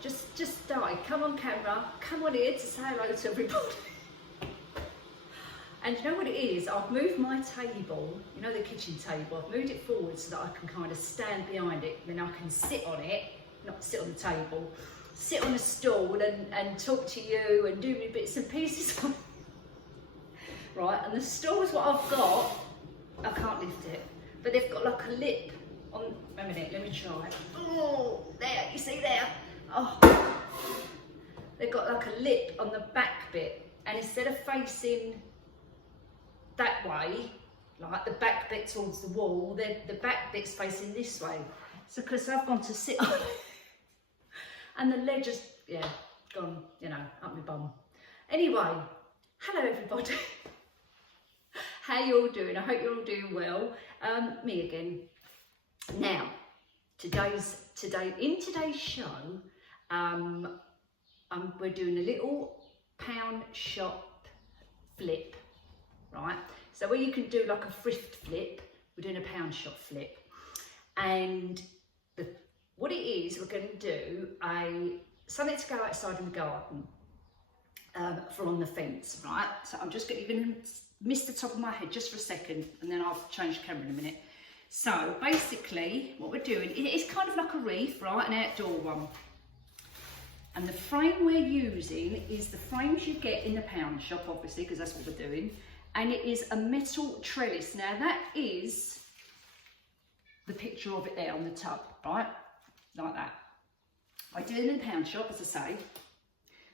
just die. Come on camera, come on here to say hello to everybody. And you know what it is? I've moved my table, you know the kitchen table, I've moved it forward so that I can kind of stand behind it, then I can sit on it, not sit on the table, sit on a stool and talk to you and do me bits and pieces. Right, and the stool is what I've got, I can't lift it, but they've got like a lip on, wait a minute, let me try. Oh, there, you see there? Oh, they've got like a lip on the back bit, and instead of facing that way, like the back bit towards the wall, the back bit's facing this way. So because I've gone to sit on it, and the ledge has, yeah, gone, you know, up my bum. Anyway, hello everybody. How you all doing? I hope you're all doing well. Me again. Now, in today's show, we're doing a little pound shop flip, right? So where you can do like a thrift flip, we're doing a pound shop flip. And what it is, we're going to do something to go outside in the garden for on the fence, right? So I'm just going to miss the top of my head just for a second, and then I'll change the camera in a minute. So basically what we're doing, it's kind of like a wreath, right? An outdoor one. And the frame we're using is the frames you get in the pound shop, obviously, because that's what we're doing. And it is a metal trellis. Now that is the picture of it there on the tub, right? Like that. I do it in the pound shop, as I say.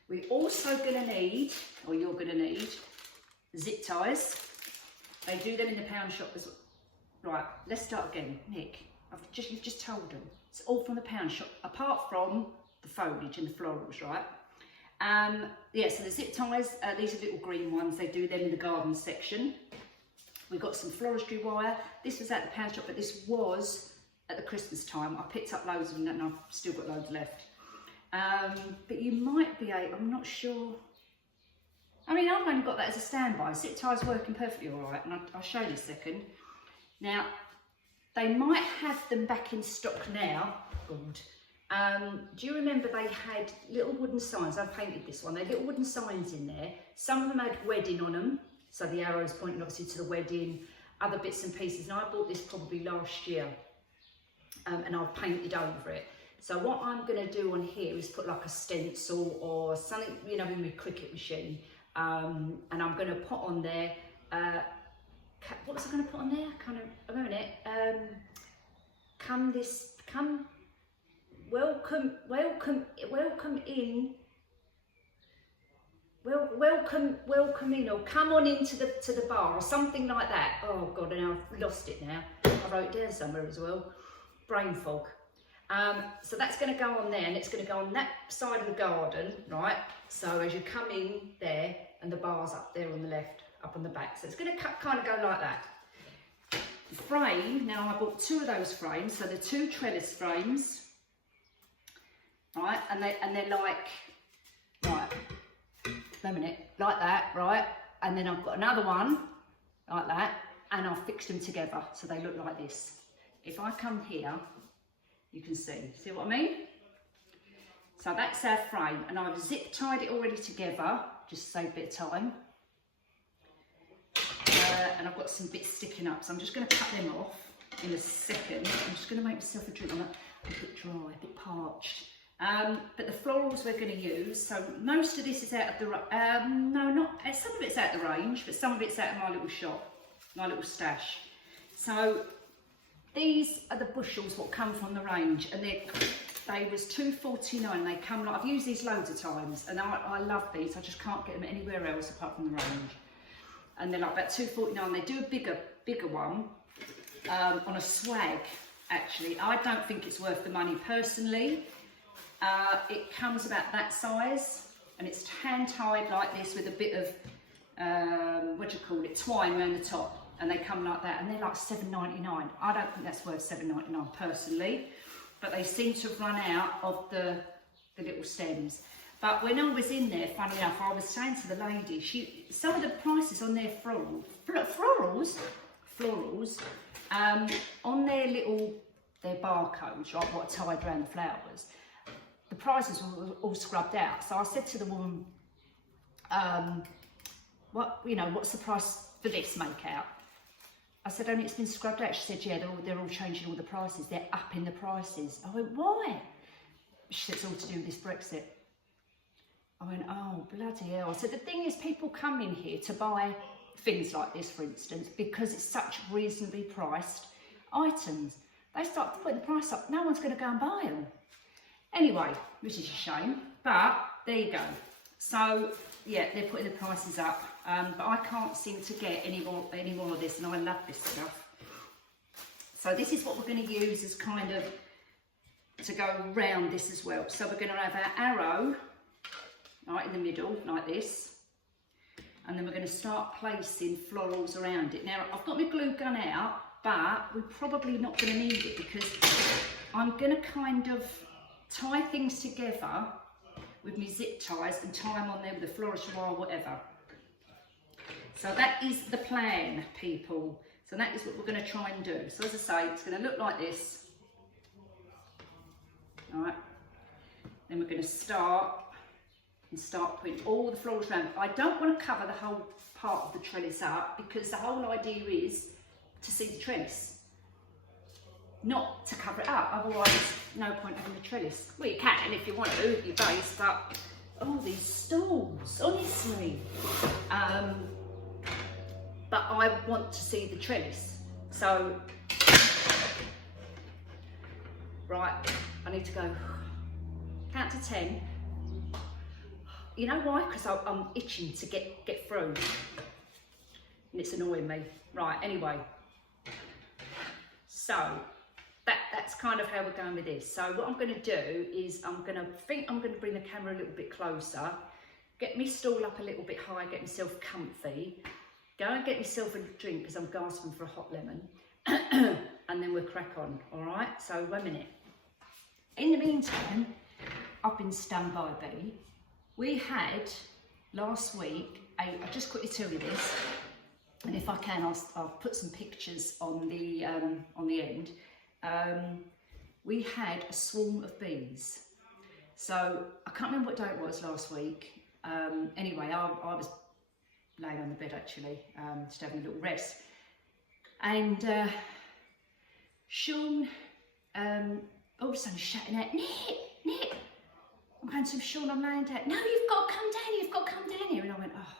We're also gonna need, or you're gonna need, zip ties. They do them in the pound shop as well. Right, let's start again. Nick, you've just told them. It's all from the pound shop, apart from the foliage and the florals, right? Yeah, so the zip ties, these are little green ones. They do them in the garden section. We've got some floristry wire. This was at the pound shop, but this was at the Christmas time. I picked up loads of them and I've still got loads left. But you might be able, I'm not sure. I mean, I've only got that as a standby. Zip ties working perfectly all right, and I'll show you in a second. Now, they might have them back in stock now. God. Do you remember they had little wooden signs? I've painted this one. They had little wooden signs in there. Some of them had wedding on them, so the arrows pointing obviously to the wedding, other bits and pieces. And I bought this probably last year, and I've painted over it. So what I'm going to do on here is put like a stencil or something, you know, in my Cricut machine, and I'm going to put on there. What was I going to put on there? Kind of a minute. Welcome in, or come on into the bar, or something like that. Oh God, and I've lost it now. I wrote it down somewhere as well. Brain fog. So that's going to go on there, and it's going to go on that side of the garden, right? So as you come in there, and the bar's up there on the left, up on the back. So it's going to kind of go like that. The frame, now I bought two of those frames, so the two trellis frames, right? And they're like, right, wait a minute, like that, right? And then I've got another one, like that, and I've fixed them together, so they look like this. If I come here, you can see what I mean? So that's our frame, and I've zip tied it already together, just to save a bit of time. And I've got some bits sticking up, so I'm just going to cut them off in a second. I'm just going to make myself a drink. I'm a bit dry, a bit parched. But the florals we're going to use, so most of this is out of the, some of it's out of the range, but some of it's out of my little shop, my little stash. So these are the bushels what come from the range, and they was $2.49. They come like, I've used these loads of times, and I love these. I just can't get them anywhere else apart from the range. And they're like about $2.49. They do a bigger one on a swag. Actually, I don't think it's worth the money personally. It comes about that size, and it's hand tied like this with a bit of twine around the top, and they come like that, and they're like $7.99. I don't think that's worth $7.99 personally, but they seem to have run out of the little stems. But when I was in there, funny enough, I was saying to the lady, some of the prices on their florals, on their barcodes, right, what are tied around the flowers, the prices were all scrubbed out. So I said to the woman, what's the price for this make out? I said, only it's been scrubbed out. She said, yeah, they're all changing all the prices. They're upping the prices. I went, why? She said, it's all to do with this Brexit. I went, oh, bloody hell. I said, the thing is, people come in here to buy things like this, for instance, because it's such reasonably priced items. They start putting the price up. No one's going to go and buy them. Anyway, which is a shame, but there you go. So, yeah, they're putting the prices up, but I can't seem to get any more of this, and I love this stuff. So this is what we're going to use as kind of to go round this as well. So we're going to have our arrow right in the middle, like this, and then we're going to start placing florals around it. Now, I've got my glue gun out, but we're probably not going to need it because I'm going to kind of tie things together with my zip ties and tie them on there with a flourish or whatever. So that is the plan, people. So that is what we're going to try and do. So as I say, it's going to look like this. All right. Then we're going to start putting all the florals around. I don't want to cover the whole part of the trellis up because the whole idea is to see the trellis, not to cover it up, otherwise no point having the trellis. Well, you can if you want to with your base, but oh, these stalls, honestly. But I want to see the trellis. So, right, I need to go count to 10. You know why? Because I'm itching to get through, and it's annoying me. Right, anyway. So that's kind of how we're going with this. So what I'm going to do is I'm going to bring the camera a little bit closer, get me stool up a little bit higher, get myself comfy, go and get myself a drink because I'm gasping for a hot lemon, and then we'll crack on. All right. So 1 minute. In the meantime, I've been stung by a bee. We had last week. I'll just quickly tell you this. And if I can, I'll put some pictures on the end. We had a swarm of bees. So I can't remember what day it was last week. Anyway, I was laying on the bed actually, just having a little rest. And Sean, all of a sudden shouting out, Nick. I'm going to Sean, I'm laying down. No, you've got to come down here, you've got to come down here. And I went, oh.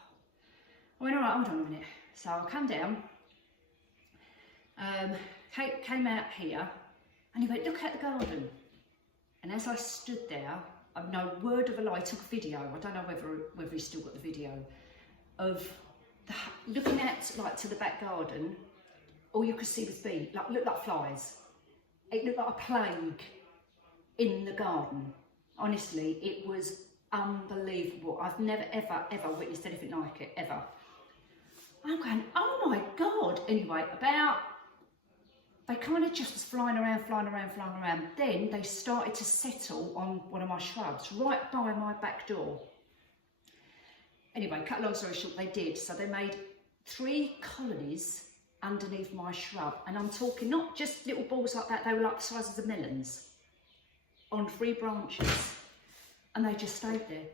I went, all right, hold on a minute. So I come down, came out here, and he went, look at the garden. And as I stood there, I've no word of a lie, I took a video, I don't know whether he's still got the video, of looking at, like, to the back garden, all you could see was bees, looked like flies. It looked like a plague in the garden. Honestly, it was unbelievable. I've never, ever witnessed anything like it, ever. I'm going, oh my God. Anyway, they kind of just was flying around. Then they started to settle on one of my shrubs, right by my back door. Anyway, cut long story short, they did. So they made 3 colonies underneath my shrub. And I'm talking not just little balls like that, they were like the size of the melons on 3 branches. And they just stayed there.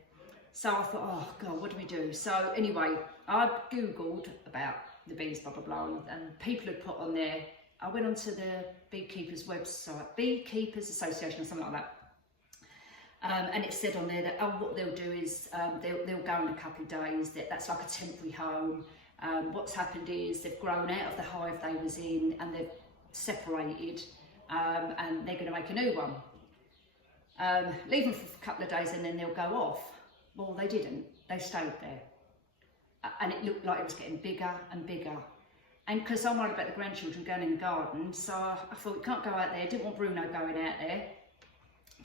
So I thought, oh God, what do we do? So anyway, I Googled about the bees, blah, blah, blah, and people had put on there, I went onto the beekeepers website, Beekeepers Association or something like that. And it said on there that, oh, what they'll do is they'll go in a couple of days, that's like a temporary home. What's happened is they've grown out of the hive they was in and they've separated, and they're gonna make a new one. Leave them for a couple of days and then they'll go off. Well, they didn't. They stayed there. And it looked like it was getting bigger and bigger. And because I'm worried about the grandchildren going in the garden, so I thought, we can't go out there. Didn't want Bruno going out there.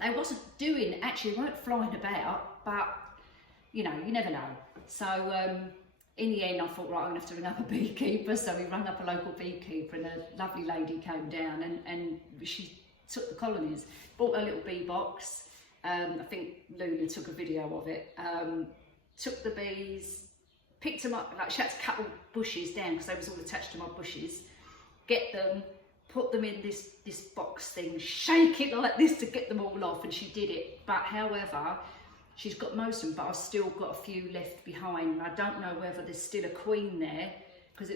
They wasn't doing, actually, they weren't flying about, but, you know, you never know. So, in the end, I thought, right, I'm going to have to ring up a beekeeper. So we rang up a local beekeeper and a lovely lady came down and she took the colonies, bought a little bee box. I think Luna took a video of it, took the bees, picked them up, like she had to cut all bushes down because they was all attached to my bushes, get them, put them in this box thing, shake it like this to get them all off, and she did it. But however, she's got most of them, but I've still got a few left behind. I don't know whether there's still a queen there, because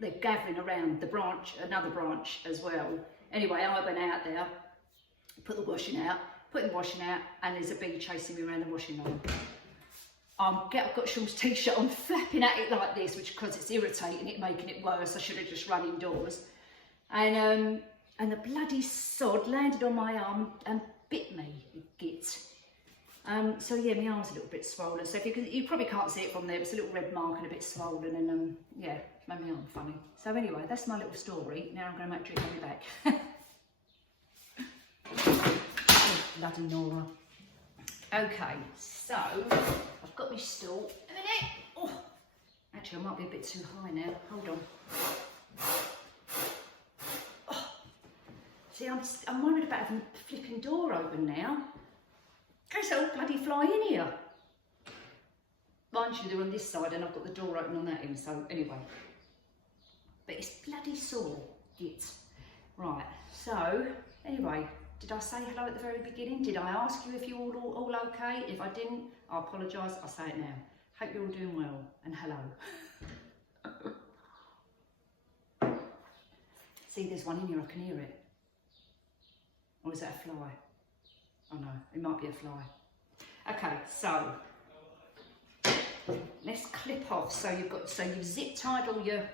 they're gathering around the branch, another branch as well. Anyway, I went out there, put the washing out, putting the washing out, and there's a bee chasing me around the washing line. I've got Sean's t-shirt on, flapping at it like this, which because it's irritating it, making it worse. I should have just run indoors. And the bloody sod landed on my arm and bit me, git. So yeah, my arm's a little bit swollen. So if you probably can't see it from there, but it's a little red mark and a bit swollen, and yeah, made my arm funny. So anyway, that's my little story. Now I'm going to make drink on my back. Oh, bloody Nora. Okay, so I've got my stool. A minute. Oh, actually, I might be a bit too high now. Hold on. Oh. See, I'm worried about having the flipping door open now. There's all bloody fly in here. Mind you, they're on this side, and I've got the door open on that end. So anyway, but it's bloody sore. Gits. Right. So anyway. Did I say hello at the very beginning? Did I ask you if you're all okay? If I didn't, I apologise. I'll say it now. Hope you're all doing well, and hello. See, there's one in here, I can hear it. Or is that a fly? Oh no, it might be a fly. Okay, so let's clip off. So you've zip tied all your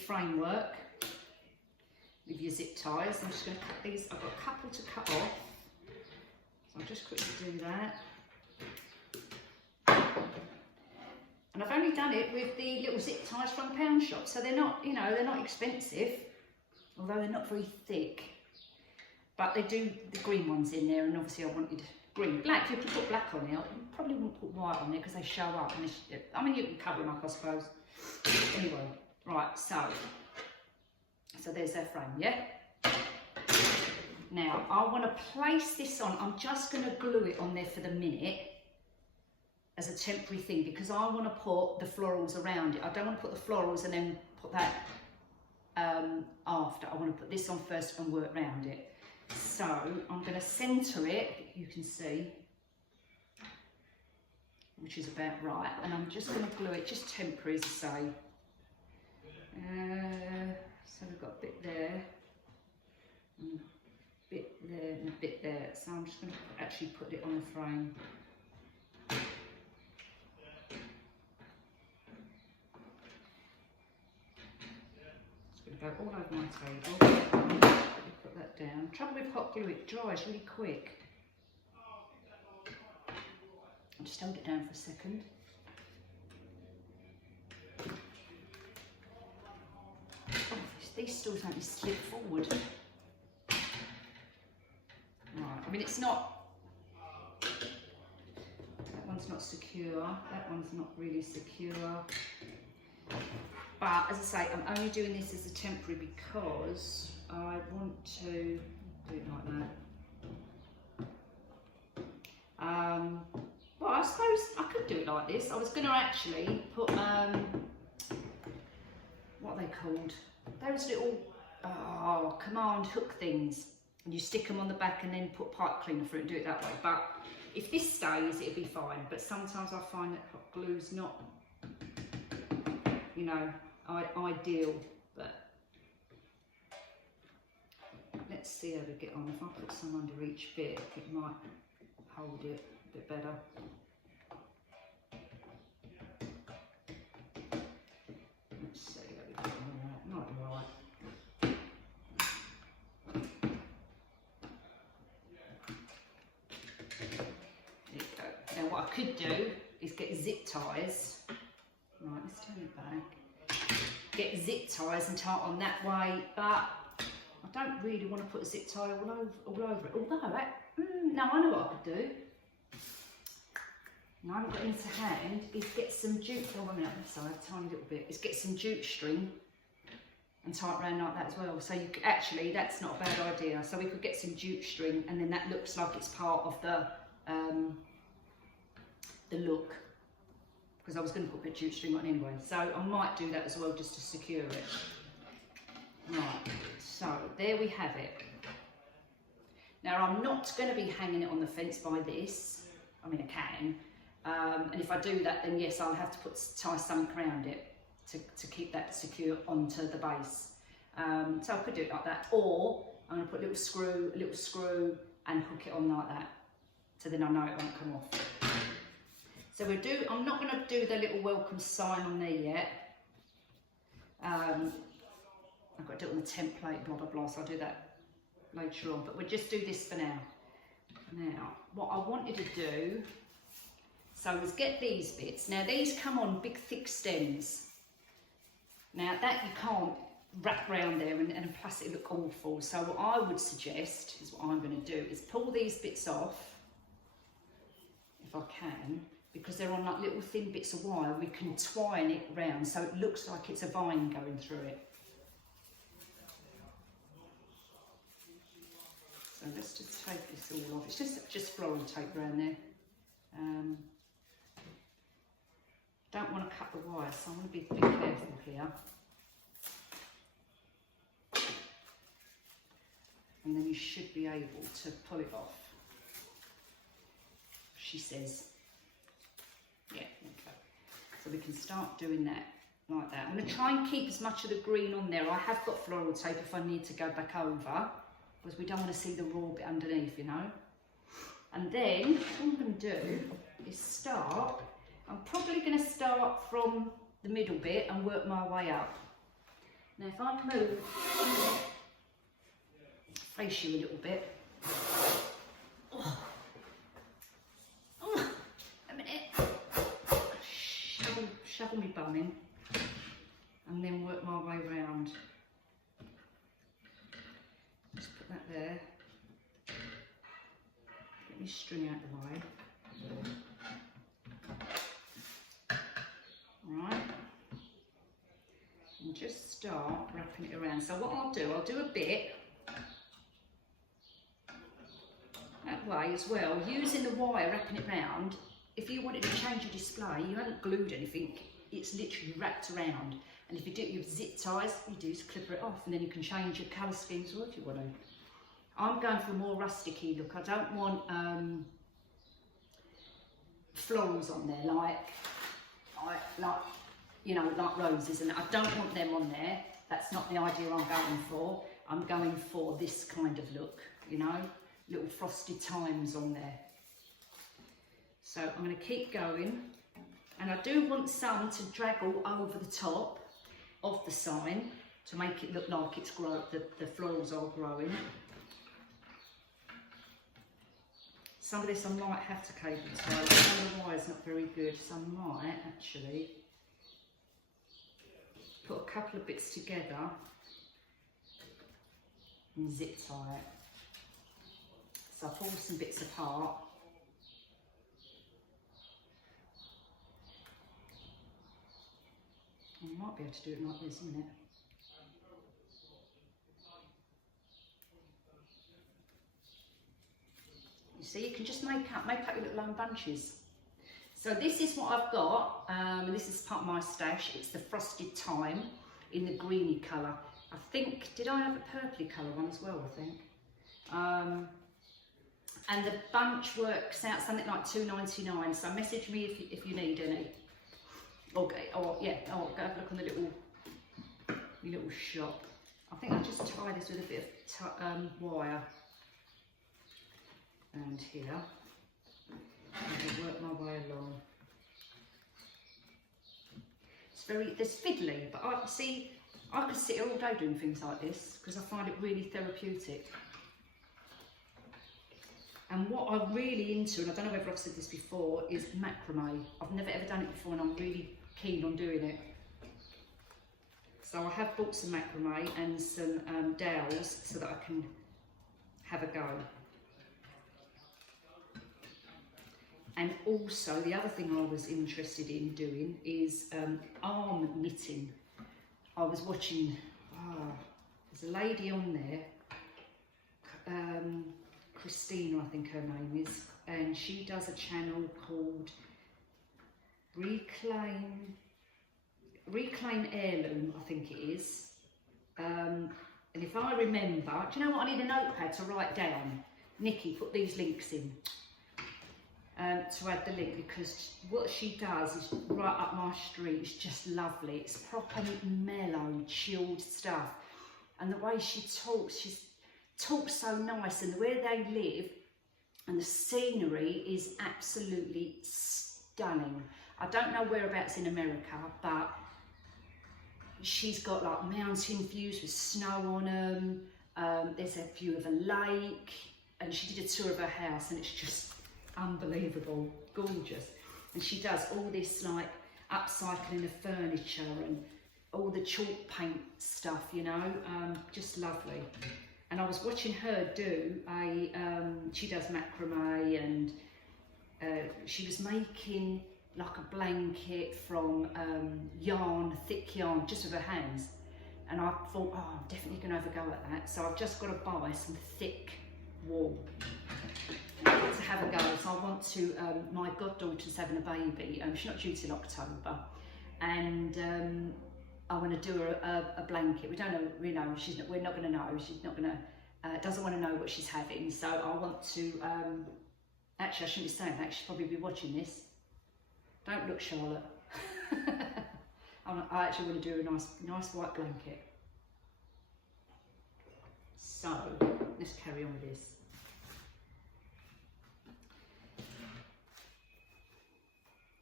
framework with your zip ties. I'm just going to cut these. I've got a couple to cut off, so I'll just quickly do that. And I've only done it with the little zip ties from the pound shop, so they're not, you know, they're not expensive, although they're not very thick. But they do the green ones in there, and obviously I wanted green. Black, you could put black on there. You probably wouldn't put white on there because they show up. And I mean, you can cover them up, I suppose. Anyway, right, so there's their frame, yeah? Now, I want to place this on. I'm just going to glue it on there for the minute as a temporary thing, because I want to put the florals around it. I don't want to put the florals and then put that after. I want to put this on first and work around it. So I'm going to centre it, you can see, which is about right. And I'm just going to glue it, just temporary, as I say. So we've got a bit there, and a bit there, and a bit there. So I'm just going to actually put it on the frame. It's going to go all over my table. Put that down. Trouble with hot glue, it dries really quick. I'll just hold it down for a second. These stools make me slip forward. Right, I mean, it's not, that one's not secure, that one's not really secure. But as I say, I'm only doing this as a temporary because I want to do it like that. Well, I suppose I could do it like this. I was going to actually put, what are they called? Those little command hook things, and you stick them on the back and then put pipe cleaner through it and do it that way. But if this stays, it'll be fine. But sometimes I find that hot glue's not, you know, ideal. But let's see how we get on. If I put some under each bit, it might hold it a bit better. Let's see how we get on. Not right. There you go. Now what I could do is get zip ties. Right, let's turn it back. Get zip ties and tie it on that way, but I don't really want to put a zip tie all over it. Although, no, I know what I could do. And I haven't got into hand, is get some jute, oh, wait a minute, sorry, a tiny little bit, is get some jute string and tie it around like that as well. So you could, actually, that's not a bad idea. So we could get some jute string, and then that looks like it's part of the look. Because I was going to put a bit of jute string on anyway. So I might do that as well, just to secure it. Right, so there we have it. Now I'm not going to be hanging it on the fence by this. I mean, I can. And if I do that, then yes, I'll have to tie something around it to keep that secure onto the base. So I could do it like that, or I'm going to put a little screw and hook it on like that. So then I know it won't come off. So I'm not going to do the little welcome sign on there yet. I've got to do it on the template, blah, blah, blah, so I'll do that later on. But we'll just do this for now. Now, what I wanted to do, was get these bits. Now, these come on big, thick stems. Now, that you can't wrap around there and plus it look awful. So what I would suggest, is what I'm going to do, is pull these bits off, if I can, because they're on like little thin bits of wire. We can twine it round so it looks like it's a vine going through it. So let's just take this all off. It's just floral tape around there. Don't want to cut the wire, so I'm going to be a bit careful here. And then you should be able to pull it off. She says. Yeah, okay. So we can start doing that like that. I'm going to try and keep as much of the green on there. I have got floral tape if I need to go back over, because we don't want to see the raw bit underneath, you know. And then what I'm going to do is I'm probably going to start from the middle bit and work my way up. Now if I move, face you a little bit. A minute. Shovel my bum in and then work my way round. Just put that there. Get my string out of the way. Right. And just start wrapping it around. So what I'll do a bit that way as well, using the wire, wrapping it round. If you wanted to change your display, you haven't glued anything, it's literally wrapped around. And if you do it with zip ties, you do is clip it off, and then you can change your colour schemes as well if you want to. I'm going for a more rustic-y look. I don't want florals on there like you know, like roses, and I don't want them on there. That's not the idea I'm going for. I'm going for this kind of look, you know, little frosted times on there. So I'm going to keep going, and I do want some to draggle over the top of the sign to make it look like it's the florals are growing. Some of this I might have to cable tie. Some of the wire's not very good, so I might actually put a couple of bits together and zip tie it. So I'll pull some bits apart. I might be able to do it like this, isn't it? You see, you can just make up your little own bunches. So this is what I've got, and this is part of my stash. It's the frosted thyme in the greeny colour. I think, did I have a purpley colour one as well, I think? And the bunch works out something like $2.99, so message me if you need any. Okay, or yeah, go have a look on the little shop. I think I'll just tie this with a bit of wire and here. And work my way along. It's fiddly, but I could sit here all day doing things like this because I find it really therapeutic. And what I'm really into, and I don't know whether I've said this before, is macrame. I've never ever done it before, and I'm really keen on doing it. So I have bought some macrame and some dowels so that I can have a go. And also, the other thing I was interested in doing is arm knitting. I was watching, there's a lady on there, Christina, I think her name is, and she does a channel called Reclaim Heirloom, I think it is. And if I remember, do you know what, I need a notepad to write down. Nikki, put these links in to add the link, because what she does is right up my street. It's just lovely. It's proper mellow, chilled stuff. And the way she talks so nice, and the way they live and the scenery is absolutely stunning. I don't know whereabouts in America, but she's got like mountain views with snow on them. There's a view of a lake, and she did a tour of her house, and it's just unbelievable, gorgeous. And she does all this like upcycling of furniture and all the chalk paint stuff, you know, just lovely. And I was watching her do she does macrame, and she was making like a blanket from yarn, thick yarn, just with her hands. And I thought, oh, I'm definitely going to have a go at that. So I've just got to buy some thick wool to have a go. So I want to, my goddaughter's having a baby. She's not due till October. And I want to do a blanket. We don't know, you know, we're not going to know. She's not going to, doesn't want to know what she's having. So I want to, actually I shouldn't be saying that, she'll probably be watching this. Don't look, Charlotte. I actually want to do a nice white blanket. So let's carry on with this.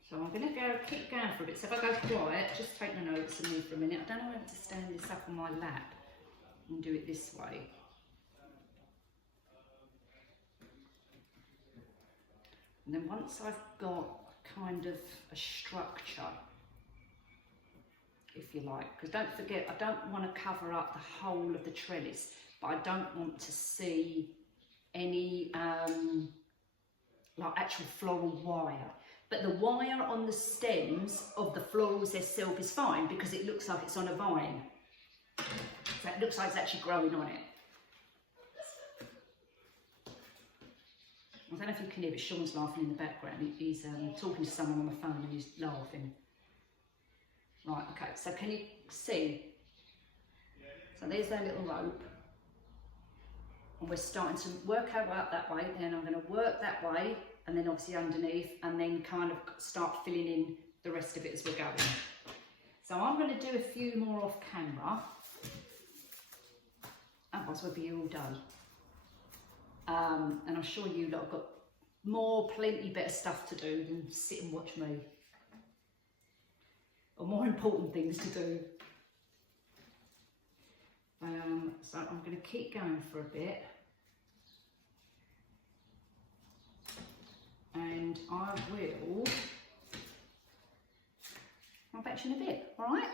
So I'm going to keep going for a bit. So if I go quiet, just take the notes and me for a minute. I don't know whether to stand this up on my lap and do it this way. And then once I've got kind of a structure, if you like, because don't forget, I don't want to cover up the whole of the trellis, but I don't want to see any like actual floral wire. But the wire on the stems of the florals themselves is fine, because it looks like it's on a vine. So it looks like it's actually growing on it. I don't know if you can hear, but Sean's laughing in the background. He's talking to someone on the phone and he's laughing. Right, okay, so can you see? So there's their little rope. And we're starting to work our way up that way. Then I'm going to work that way, and then obviously underneath, and then kind of start filling in the rest of it as we're going. So I'm going to do a few more off camera. Otherwise we'll be here all day. And I'm sure you lot have got plenty better stuff to do than sit and watch me. Or more important things to do. So I'm going to keep going for a bit. And I'll back to you in a bit, all right?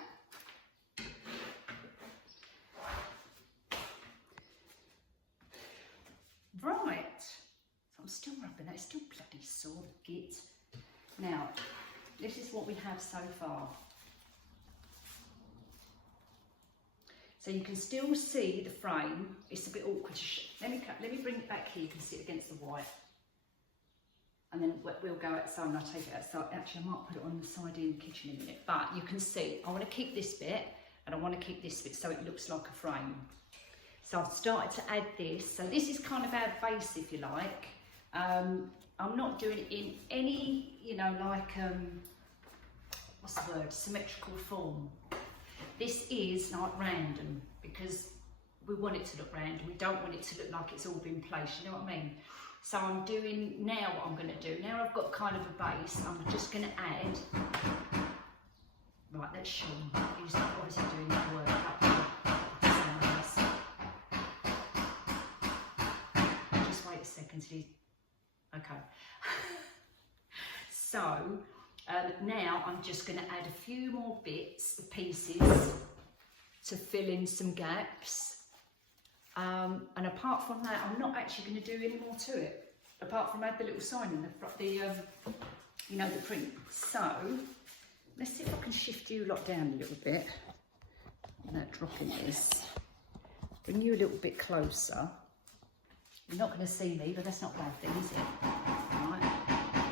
Right, so I'm still rubbing that, it's still bloody sore, git. Now, this is what we have so far. So you can still see the frame. It's a bit awkward to let me bring it back here, you can see it against the white. And then we'll go outside and I'll take it outside. Actually, I might put it on the side in the kitchen in a minute, but you can see, I want to keep this bit and I want to keep this bit so it looks like a frame. So I've started to add this. So this is kind of our base, if you like. I'm not doing it in any, you know, like, what's the word, symmetrical form. This is like random, because we want it to look random. We don't want it to look like it's all been placed, you know what I mean? So I'm doing now what I'm going to do. Now I've got kind of a base, I'm just going to add, right, that's Sean. He's obviously doing that work up there. Just wait a second till he's, okay. So now I'm just going to add a few more pieces to fill in some gaps. And apart from that, I'm not actually going to do any more to it, apart from add the little sign in the you know, the print. So let's see if I can shift you lot down a little bit without dropping this. Bring you a little bit closer. You're not going to see me, but that's not a bad thing, is it? Right.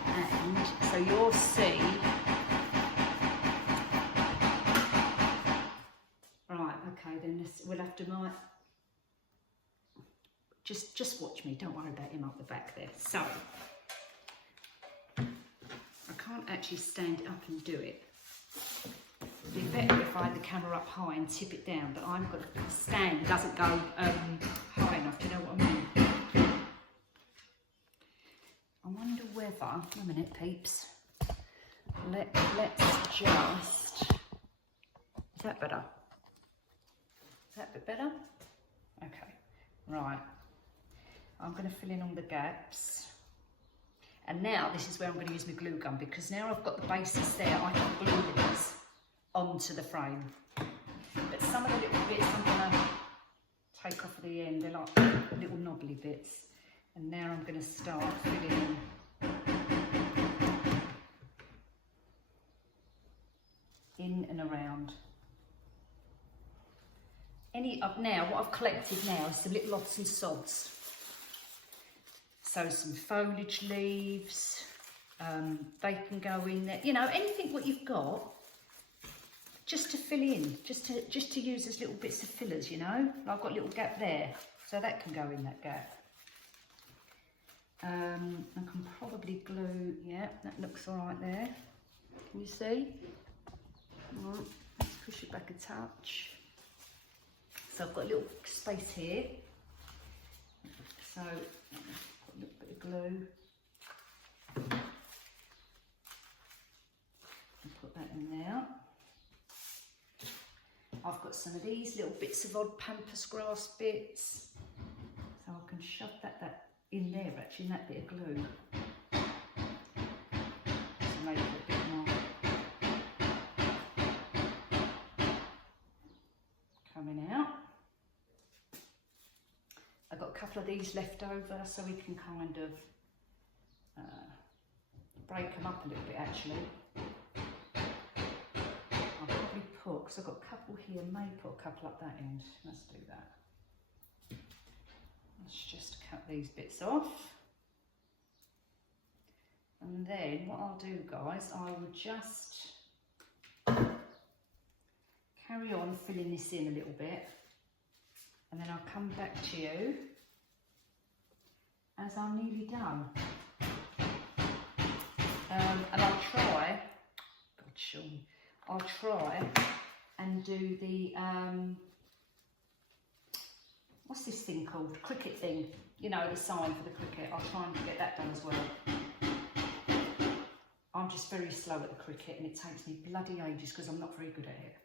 And so you'll see. Right, okay, then we'll have after my, just watch me, don't worry about him up the back there. So, I can't actually stand up and do it. It'd be better if I had the camera up high and tip it down, but I've got the stand doesn't go high enough, do you know what I mean? I wonder whether, a minute peeps, let's just, is that better? Is that a bit better? Okay, right. I'm going to fill in all the gaps. And now this is where I'm going to use my glue gun, because now I've got the bases there, I can glue these onto the frame. But some of the little bits I'm going to take off at the end, they're like little knobbly bits. And now I'm going to start filling in and around. Now, what I've collected now is some little odds and sods. So some foliage leaves, they can go in there. You know, anything what you've got, just to fill in, just to use as little bits of fillers, you know. I've got a little gap there, so that can go in that gap. I can probably glue, yeah, that looks all right there. Can you see? All right, let's push it back a touch. So I've got a little space here. So, put a little bit of glue. And put that in there. I've got some of these little bits of odd pampas grass bits. So I can shove that in there, actually, in that bit of glue. To make it a bit more coming out. I've got a couple of these left over, so we can kind of break them up a little bit, actually. I'll probably put, because I've got a couple here, may put a couple up that end. Let's do that. Let's just cut these bits off. And then what I'll do, guys, I will just carry on filling this in a little bit. And then I'll come back to you as I'm nearly done. And I'll try, God, Sean, I'll try and do the, what's this thing called? Cricket thing. You know, the sign for the cricket. I'll try and get that done as well. I'm just very slow at the cricket and it takes me bloody ages because I'm not very good at it.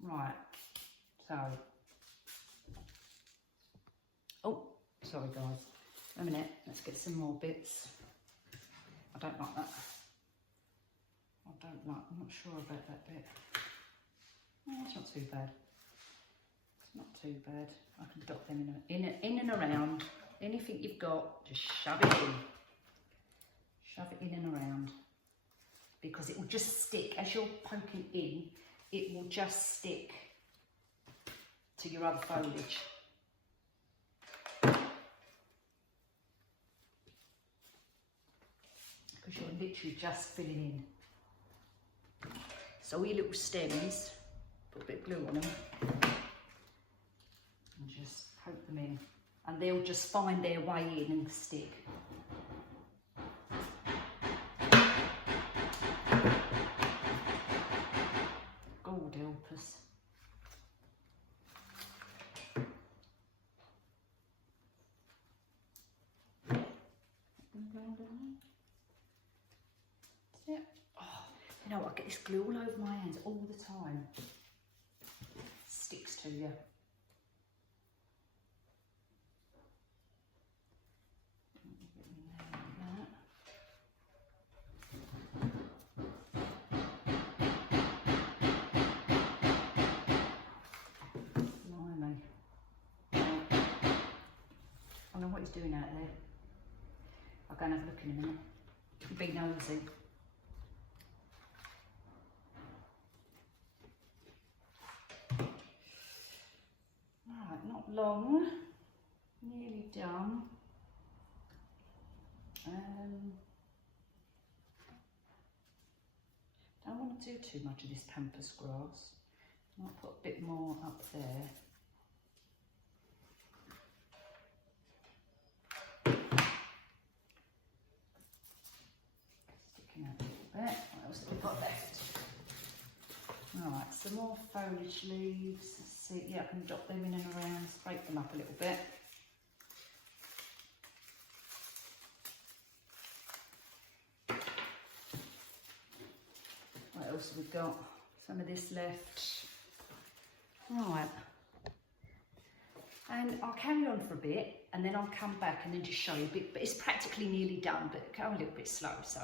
Right, so. Oh, sorry guys. A minute, let's get some more bits. I don't like that. I'm not sure about that bit. Oh, it's not too bad. It's not too bad. I can dot them in and around. Anything you've got, just shove it in. Shove it in and around. Because it will just stick, as you're poking in, it will just stick to your other foliage. Because you're literally just filling in. So all your little stems, put a bit of glue on them and just poke them in, and they'll just find their way in and stick. God help us. You know, I get this glue all over my hands all the time. It sticks to you. Blimey. I don't know what he's doing out there. I'll go and have a look in a minute. Be nosy. Not long, nearly done. Don't want to do too much of this pampas grass. I'll put a bit more up there. else have we got left? Alright, some more foliage leaves. Let's see, yeah, I can dot them in and around, scrape them up a little bit. What else have we got? Some of this left. Right. And I'll carry on for a bit and then I'll come back and then just show you a bit, but it's practically nearly done, but go a little bit slow, so,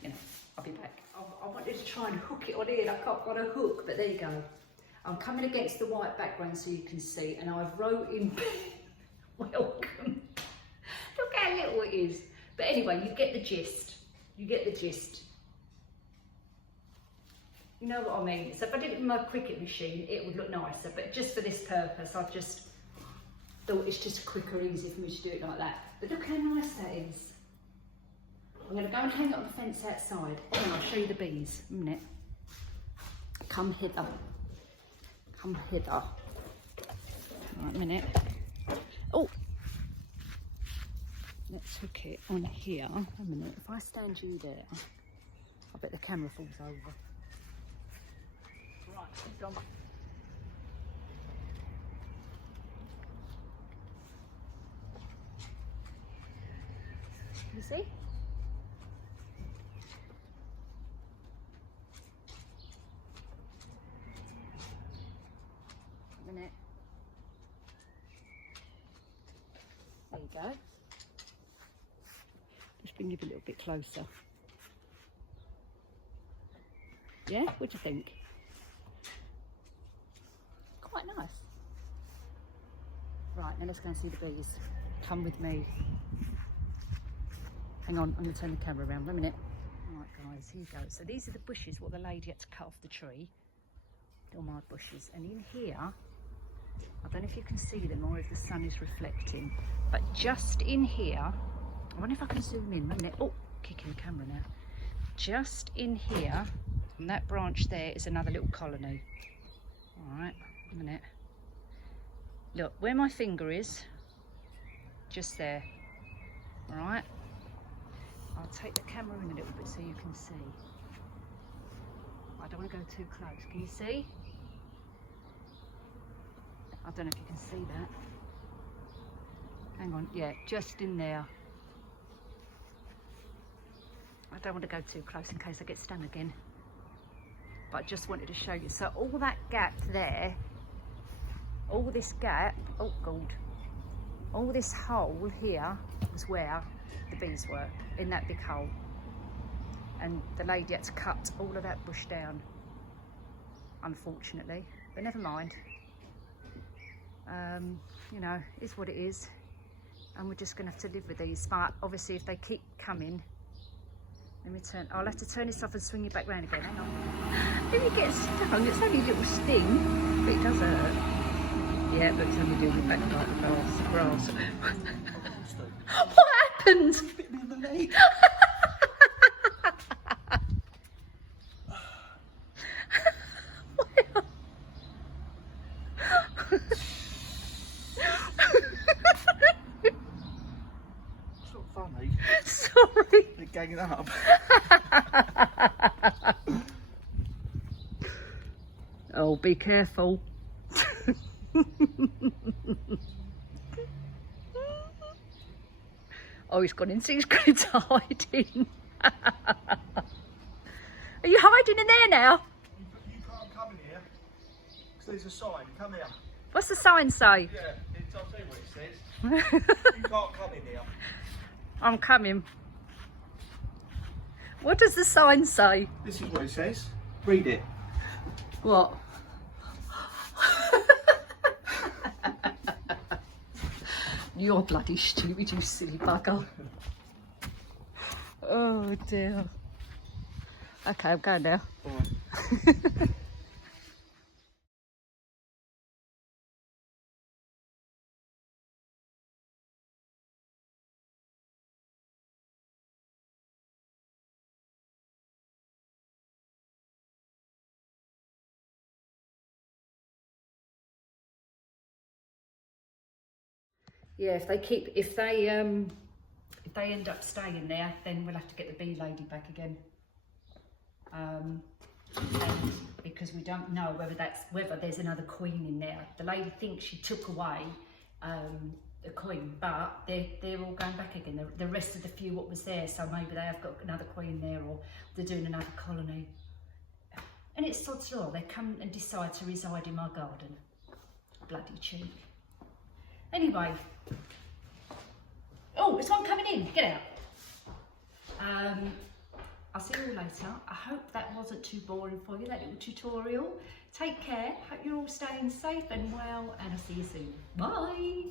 you know, I'll be back. I wanted to try and hook it on here, I can't got a hook, but there you go. I'm coming against the white background so you can see, and I've wrote in, welcome. Look how little it is. But anyway, you get the gist, you get the gist. You know what I mean? So if I did it with my Cricut machine, it would look nicer, but just for this purpose, I've just thought it's just quicker, easier for me to do it like that. But look how nice that is. I'm going to go and hang it on the fence outside, and I'll show you the bees. A minute. Come hither. Come hither. Right, a minute. Oh! Let's hook it on here. A minute. If I stand you there, I bet the camera falls over. Right, she's gone. You see? A minute. There you go. Just bring you a little bit closer. Yeah, what do you think? Quite nice. Right, now let's go and see the bees. Come with me. Hang on, I'm going to turn the camera around. 1 minute. Right, guys, here you go. So these are the bushes what the lady had to cut off the tree. All my bushes. And in here, I don't know if you can see them or if the sun is reflecting, but just in here, I wonder if I can zoom in. 1 minute. Oh, kicking the camera now. Just in here, on that branch there, is another little colony. All right, 1 minute. Look, where my finger is, just there. All right. I'll take the camera in a little bit so you can see. I don't want to go too close. Can you see? I don't know if you can see that. Hang on, yeah, just in there. I don't want to go too close in case I get stung again. But I just wanted to show you. So all that gap there, all this gap, oh God, all this hole here was where the bees were, in that big hole. And the lady had to cut all of that bush down, unfortunately, but never mind. You know, it's what it is, and we're just gonna have to live with these. But obviously if they keep coming, let me turn, I'll have to turn this off and swing it back round again. Hang on. If you get stung, it's only a little sting, but it does hurt. Yeah, but it's only doing the back part of the grass. What happened? You bit me on the leg. It's not funny. Sorry. They're ganging up. Oh, be careful. Oh, he's gone into his crib to hiding. Are you hiding in there now? You can't come in here, because there's a sign. Come here. What's the sign say? Yeah, I'll tell you what it says. You can't come in here. I'm coming. What does the sign say? This is what it says. Read it. What? You're bloody stupid, you silly bugger. Oh dear. Okay, I'm going now. All right. Yeah, if they end up staying there, then we'll have to get the bee lady back again. and because we don't know whether there's another queen in there. The lady thinks she took away the queen, but they're all going back again. The rest of the few what was there, so maybe they have got another queen there, or they're doing another colony. And it's sod's law. They come and decide to reside in my garden. Bloody cheek. Anyway. Oh, there's one coming in. Get out. I'll see you all later. I hope that wasn't too boring for you, that little tutorial. Take care. Hope you're all staying safe and well, and I'll see you soon. Bye.